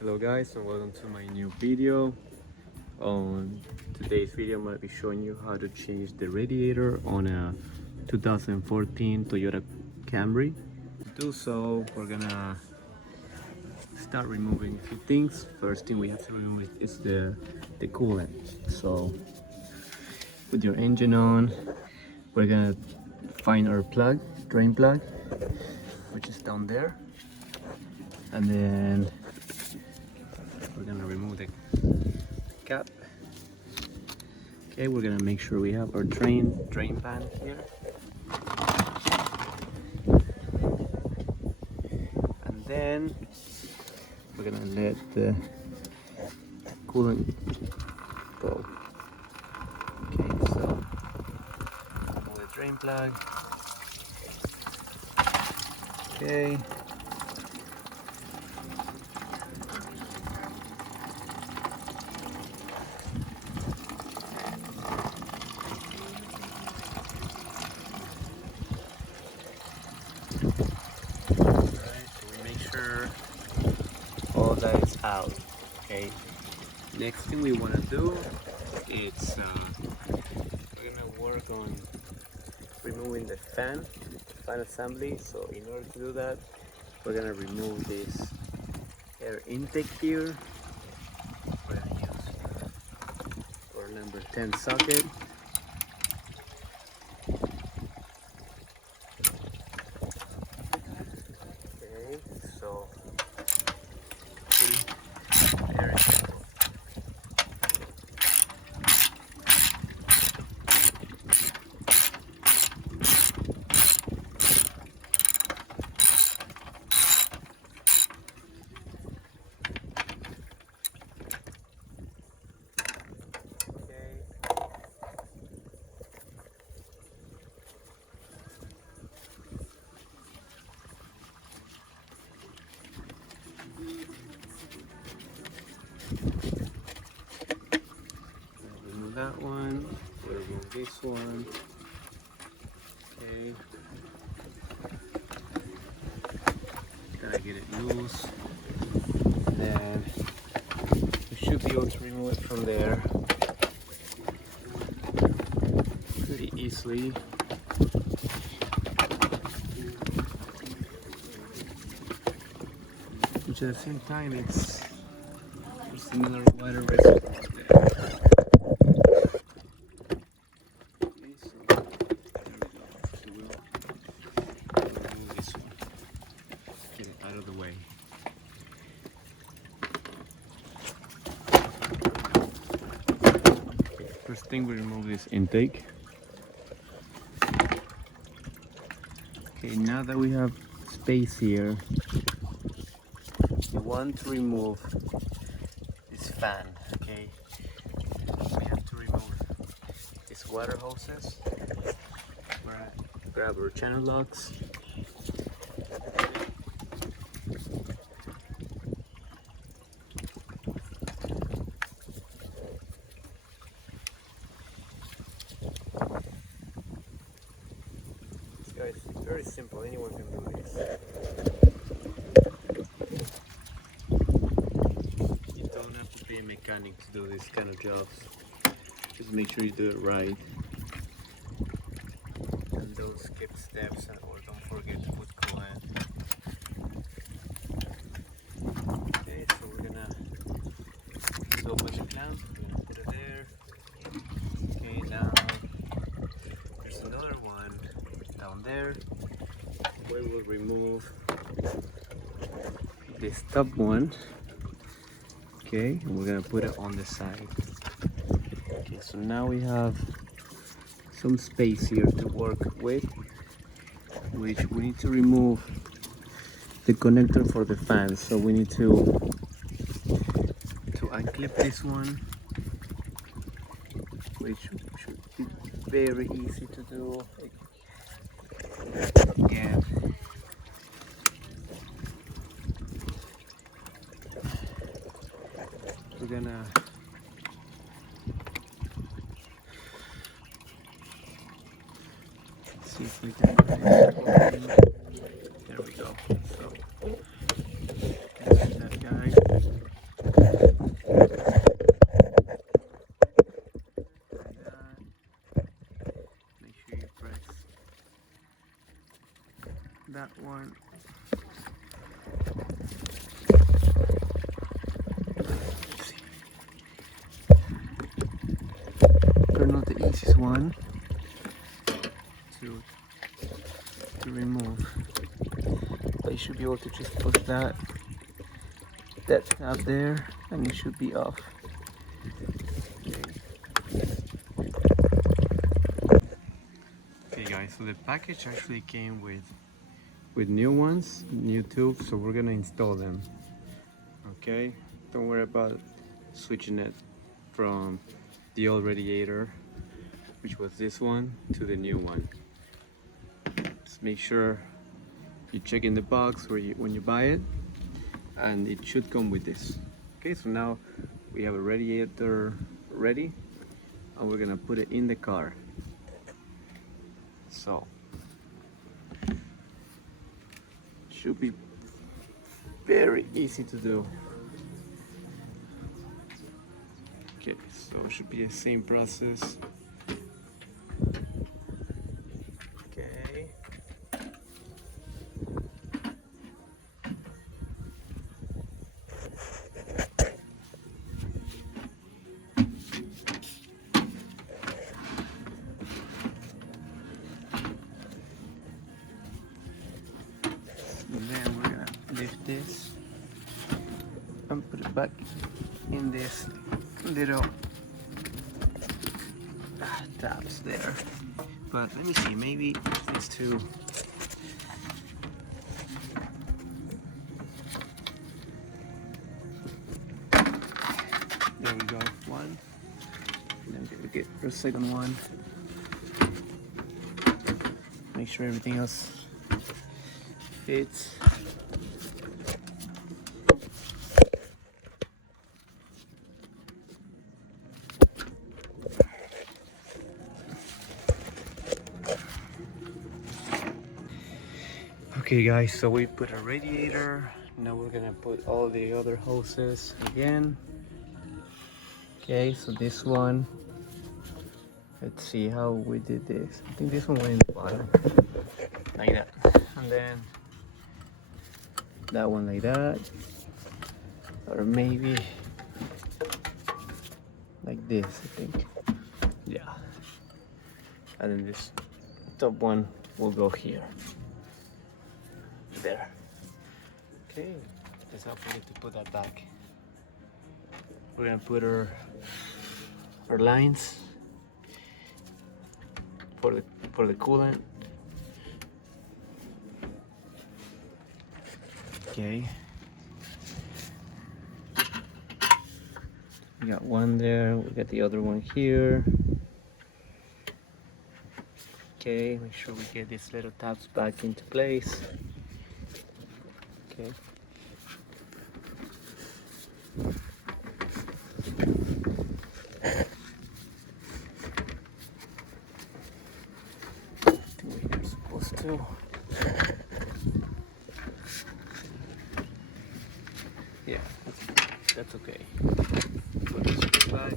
Hello guys, and welcome to my new video. On today's video I'm going to be showing you how to change the radiator on a 2014 Toyota Camry. To do so, we're gonna start removing a few things. First thing we have to remove is the coolant. So with your engine on, we're gonna find our drain plug, which is down there, and then we're gonna remove the cap. Okay, we're gonna make sure we have our drain pan here, and then we're gonna let the coolant go. Okay, so remove the drain plug. Okay. All that is out. Okay, next thing we want to do is we're gonna work on removing the fan assembly. So in order to do that, we're gonna remove this air intake here. We're gonna use our number 10 socket. Okay, so there it is. Remove that one. We'll remove this one. Okay. Gotta get it loose. Then we should be able to remove it from there pretty easily. Which at the same time, there's another wider residue there. Okay, so there we go. So we'll remove this one. Get it out of the way. Okay, first thing we remove this intake. Okay, now that we have space here, we want to remove this fan. Okay, we have to remove these water hoses. We're gonna grab our channel locks. Guys, it's very simple, anyone can do this. You don't have to be a mechanic to do this kind of jobs. Just make sure you do it right. And don't skip steps, or don't forget to put coolant. Okay, so we're gonna open the clamp, we're gonna put it there. Okay, now there's another one down there. We will remove this top one. Okay, and we're gonna put it on the side. Okay, so now we have some space here to work with, which we need to remove the connector for the fan. So we need to unclip this one, which should be very easy to do. Again, we're gonna see if we can put it open. There we go. So that's that guy. should be able to just push that tab there, and it should be off. Okay guys, so the package actually came with new ones, new tubes, so we're gonna install them. Okay, don't worry about switching it from the old radiator, which was this one, to the new one. Just make sure you check in the box when you buy it, and it should come with this. Okay, so now we have a radiator ready, and we're gonna put it in the car. So should be very easy to do. Okay, so it should be the same process. Okay. And then we're gonna lift this and put it back in this little tabs there. But let me see, maybe these two. There we go, one. And then we get the second one. Make sure everything else fits. Okay guys, so we put a radiator. Now we're gonna put all the other hoses again. Okay, so this one, let's see how we did this. I think this one went in the bottom, like that. And then that one like that. Or maybe like this, I think. Yeah. And then this top one will go here. There. Okay, let's not forget to put that back. We're gonna put our lines for the coolant. Okay. We got one there, we got the other one here. Okay, make sure we get these little tabs back into place. Okay. I think we're supposed to. Yeah, that's okay. Put this back.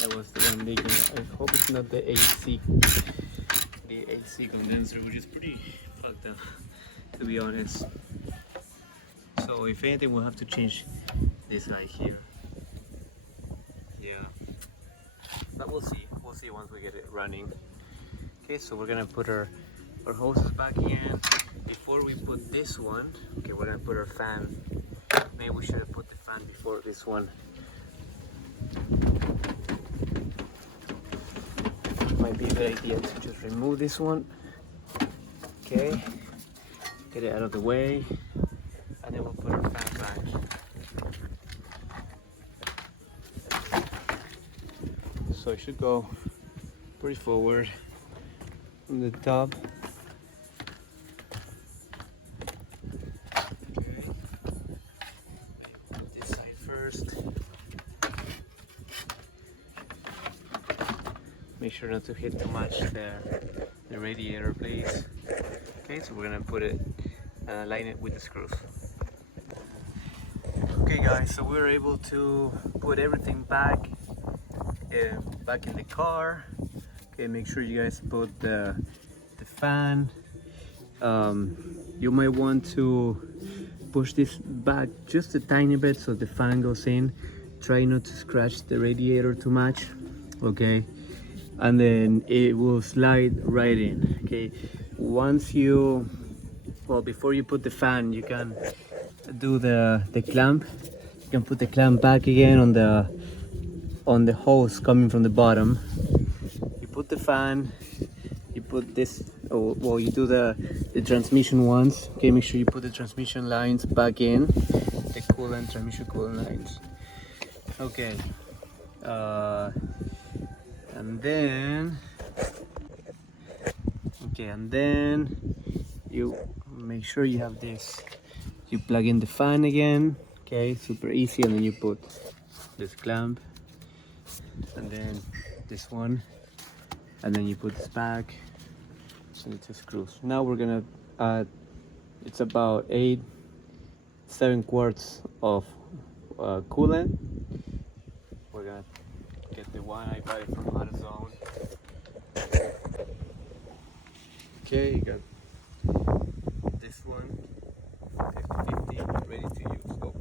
That was the one leaking. I hope it's not the AC condenser, which is pretty fucked up, to be honest. So if anything, we'll have to change this guy here. Yeah, but we'll see once we get it running. Okay, so we're gonna put our hoses back in. Before we put this one, okay, we're gonna put our fan. Maybe we should have put the fan before this one. Might be a good idea to just remove this one. Okay, get it out of the way, and then we'll put our fan back. So it should go pretty forward from the top. Okay, this side first. Make sure not to hit too much the radiator, please. Okay, so we're gonna put it, line it with the screws. Okay guys, so we were able to put everything back in the car. Okay, make sure you guys put the fan You might want to push this back just a tiny bit so the fan goes in. Try not to scratch the radiator too much, okay? And then it will slide right in, okay? Once you, well, before you put the fan, you can do the clamp. You can put the clamp back again on the hose coming from the bottom. You put the fan, you put this, oh, well, you do the transmission once, okay? Make sure you put the transmission lines back in, the coolant, transmission coolant lines, okay? And then, okay, and then you make sure you have this. You plug in the fan again, okay? Super easy. And then you put this clamp, and then this one, and then you put this back, and it just screws. Now we're gonna add, it's about 7 quarts of coolant. We're gonna get the one I bought it from AutoZone. Okay, you got this one, 50-50, ready to use. Go.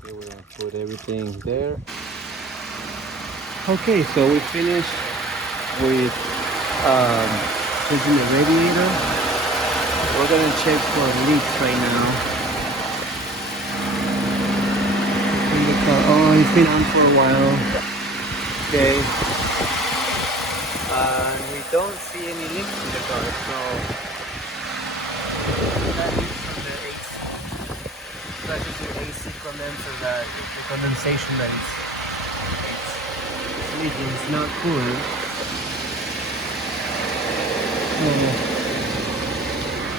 Okay, we're gonna put everything there. Okay, so we finished with changing the radiator. We're gonna check for leaks right now. In the car. Oh, it's been on for a while. Okay. We don't see any leaks in the car, so that leaks from the AC. That is the AC condenser, that the condensation that it's leaking. It's not cooling.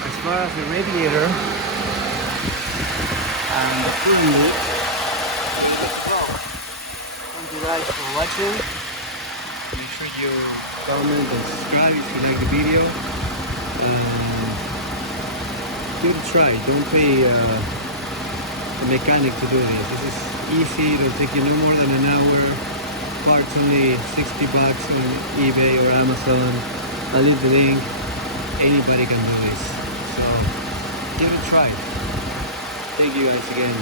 As far as the radiator and the cooling loop, thank you guys for watching. Make sure you comment and subscribe if you like the video. Give it a try. Don't pay a mechanic to do this. This is easy. It'll take you no more than an hour. Parts only $60 on eBay or Amazon. I'll leave the link. Anybody can do this. So give it a try. Thank you guys again.